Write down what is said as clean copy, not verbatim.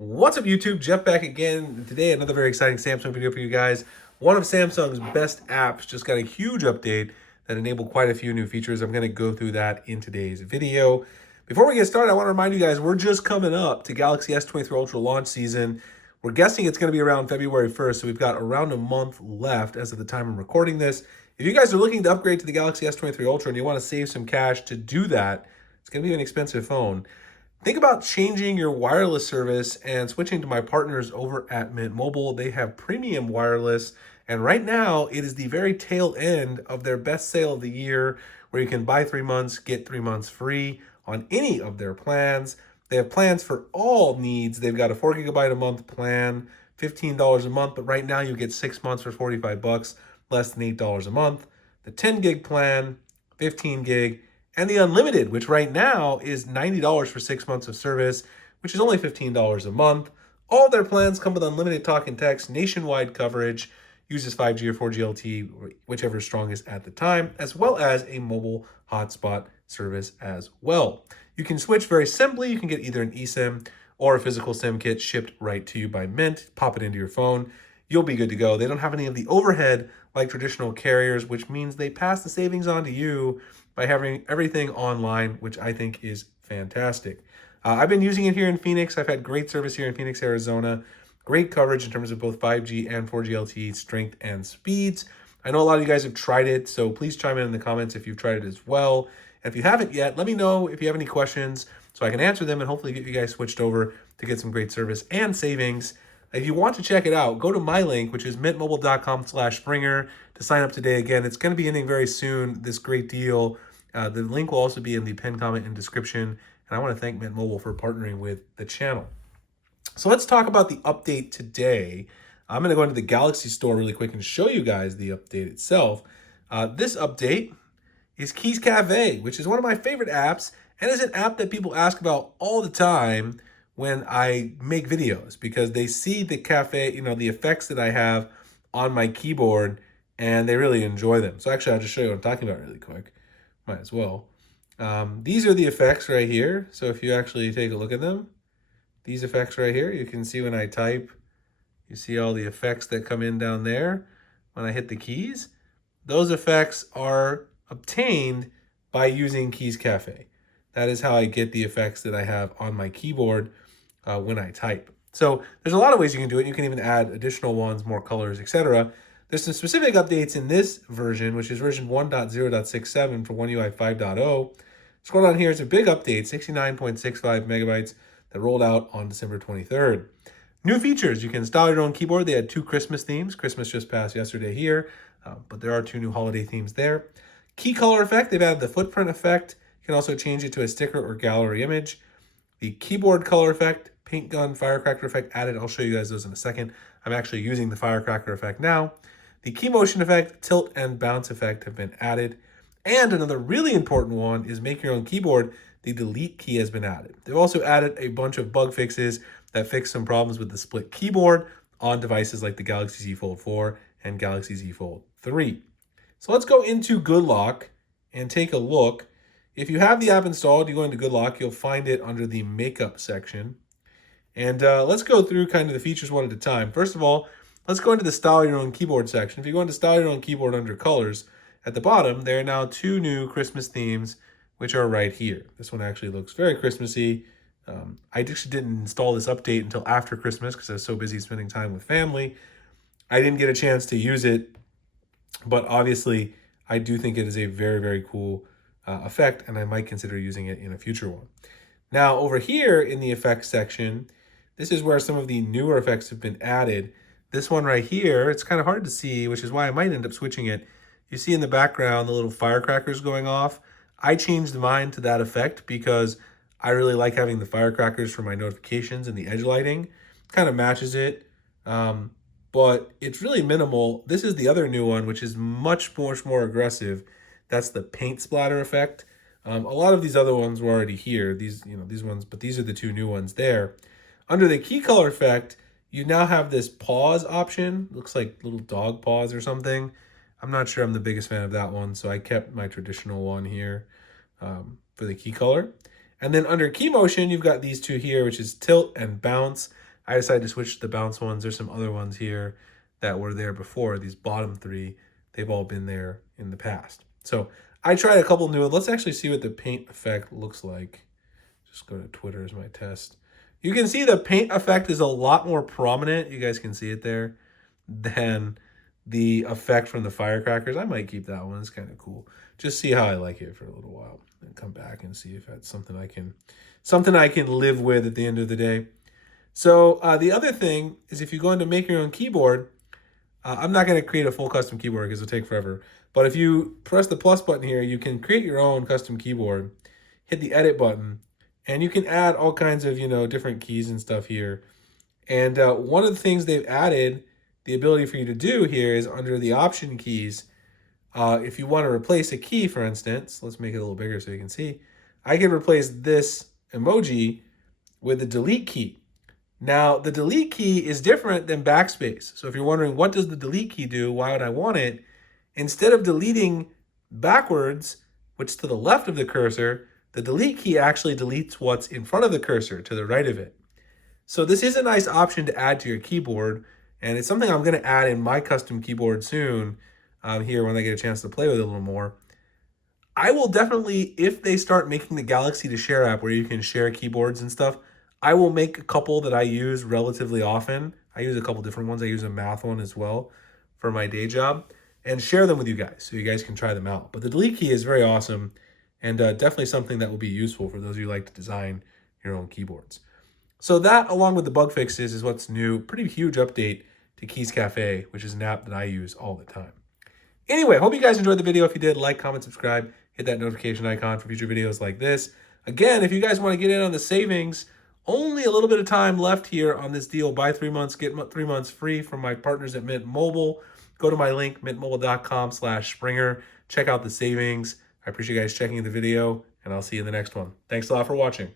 What's up, YouTube? Jeff back again. Today, another very exciting Samsung video for you guys. One of Samsung's best apps just got a huge update that enabled quite a few new features. I'm going to go through that in today's video. Before we get started, I want to remind you guys, we're just coming up to Galaxy S23 Ultra launch season. We're guessing it's going to be around February 1st, so we've got around a month left as of the time I'm recording this. If you guys are looking to upgrade to the Galaxy S23 Ultra and you want to save some cash to do that, it's going to be an expensive phone. Think about changing your wireless service and switching to my partners over at Mint Mobile. They have premium wireless, and right now it is the very tail end of their best sale of the year, where you can buy 3 months, get 3 months free on any of their plans. They have plans for all needs. They've got a 4 GB a month plan, $15 a month, but right now you get 6 months for 45 bucks, less than $8 a month. The 10 gig plan, 15 gig, and the unlimited, which right now is $90 for 6 months of service, which is only $15 a month. All their plans come with unlimited talk and text, nationwide coverage, uses 5G or 4G LTE, whichever is strongest at the time, as well as a mobile hotspot service as well. You can switch very simply. You can get either an eSIM or a physical SIM kit shipped right to you by Mint. Pop it into your phone. You'll be good to go. They don't have any of the overhead like traditional carriers, which means they pass the savings on to you by having everything online, which I think is fantastic. I've been using it here in Phoenix. I've had great service here in Phoenix, Arizona. Great coverage in terms of both 5G and 4G LTE strength and speeds. I know a lot of you guys have tried it, so please chime in the comments if you've tried it as well. And if you haven't yet, let me know if you have any questions so I can answer them and hopefully get you guys switched over to get some great service and savings. If you want to check it out, go to my link, which is mintmobile.com/Springer, to sign up today. Again, it's going to be ending very soon, this great deal. The link will also be in the pinned comment and description. And I want to thank Mint Mobile for partnering with the channel. So let's talk about the update today. I'm going to go into the Galaxy Store really quick and show you guys the update itself. This update is Keys Cafe, which is one of my favorite apps and is an app that people ask about all the time when I make videos, because they see the cafe, the effects that I have on my keyboard, and they really enjoy them. So actually, I'll just show you what I'm talking about really quick. Might as well. These are the effects right here. So if you actually take a look at them, these effects right here, you can see when I type, you see all the effects that come in down there when I hit the keys. Those effects are obtained by using Keys Cafe. That is how I get the effects that I have on my keyboard when I type. So there's a lot of ways you can do it. You can even add additional ones, more colors, etc. There's some specific updates in this version, which is version 1.0.67 for One UI 5.0. Scroll down here, it's a big update, 69.65 megabytes that rolled out on December 23rd. New features, you can style your own keyboard. They had 2 Christmas themes. Christmas just passed yesterday here, but there are 2 new holiday themes there. Key color effect, they've added the footprint effect. You can also change it to a sticker or gallery image. The keyboard color effect, paint gun, firecracker effect added. I'll show you guys those in a second. I'm actually using the firecracker effect now. The key motion effect, tilt, and bounce effect have been added. And another really important one is make your own keyboard. The delete key has been added. They've also added a bunch of bug fixes that fix some problems with the split keyboard on devices like the Galaxy Z Fold 4 and Galaxy Z Fold 3. So let's go into Good Lock and take a look. If you have the app installed, you go into Good Lock, you'll find it under the Makeup section. And let's go through kind of the features one at a time. First of all, let's go into the Style Your Own Keyboard section. If you go into Style Your Own Keyboard under Colors, at the bottom, there are now 2 new Christmas themes, which are right here. This one actually looks very Christmassy. I actually didn't install this update until after Christmas because I was so busy spending time with family. I didn't get a chance to use it, but obviously I do think it is a very, very cool effect, and I might consider using it in a future one. Now, over here in the effects section, this is where some of the newer effects have been added. This one right here, it's kind of hard to see, which is why I might end up switching it. You see in the background the little firecrackers going off. I changed mine to that effect because I really like having the firecrackers for my notifications and the edge lighting. Kind of matches it, but it's really minimal. This is the other new one, which is much more aggressive. That's the paint splatter effect. A lot of these other ones were already here, these ones, but these are the 2 new ones there. Under the key color effect, you now have this pause option. Looks like little dog paws or something. I'm not sure I'm the biggest fan of that one, so I kept my traditional one here for the key color. And then under key motion, you've got these 2 here, which is tilt and bounce. I decided to switch to the bounce ones. There's some other ones here that were there before. These bottom three, they've all been there in the past. So I tried a couple new ones. Let's actually see what the paint effect looks like. Just go to Twitter as my test. You can see the paint effect is a lot more prominent. You guys can see it there than the effect from the firecrackers. I might keep that one. It's kind of cool. Just see how I like it for a little while and come back and see if that's something I can live with at the end of the day. So the other thing is if you go into make your own keyboard, I'm not going to create a full custom keyboard because it'll take forever. But if you press the plus button here, you can create your own custom keyboard, hit the edit button, and you can add all kinds of, different keys and stuff here. And one of the things they've added the ability for you to do here is under the option keys. If you want to replace a key, for instance, let's make it a little bigger so you can see. I can replace this emoji with the delete key. Now, the delete key is different than backspace. So if you're wondering, what does the delete key do? Why would I want it? Instead of deleting backwards, which is to the left of the cursor, the delete key actually deletes what's in front of the cursor to the right of it. So this is a nice option to add to your keyboard, and it's something I'm going to add in my custom keyboard soon here when I get a chance to play with it a little more. I will definitely, if they start making the Galaxy to Share app where you can share keyboards and stuff, I will make a couple that I use relatively often. I use a couple different ones. I use a math one as well for my day job and share them with you guys so you guys can try them out. But the delete key is very awesome and definitely something that will be useful for those of you who like to design your own keyboards. So that, along with the bug fixes, is what's new. Pretty huge update to Keys Cafe, which is an app that I use all the time. Anyway, hope you guys enjoyed the video. If you did, like, comment, subscribe, hit that notification icon for future videos like this. Again, if you guys want to get in on the savings, only a little bit of time left here on this deal. Buy 3 months, get 3 months free from my partners at Mint Mobile. Go to my link, mintmobile.com/Springer. Check out the savings. I appreciate you guys checking the video, and I'll see you in the next one. Thanks a lot for watching.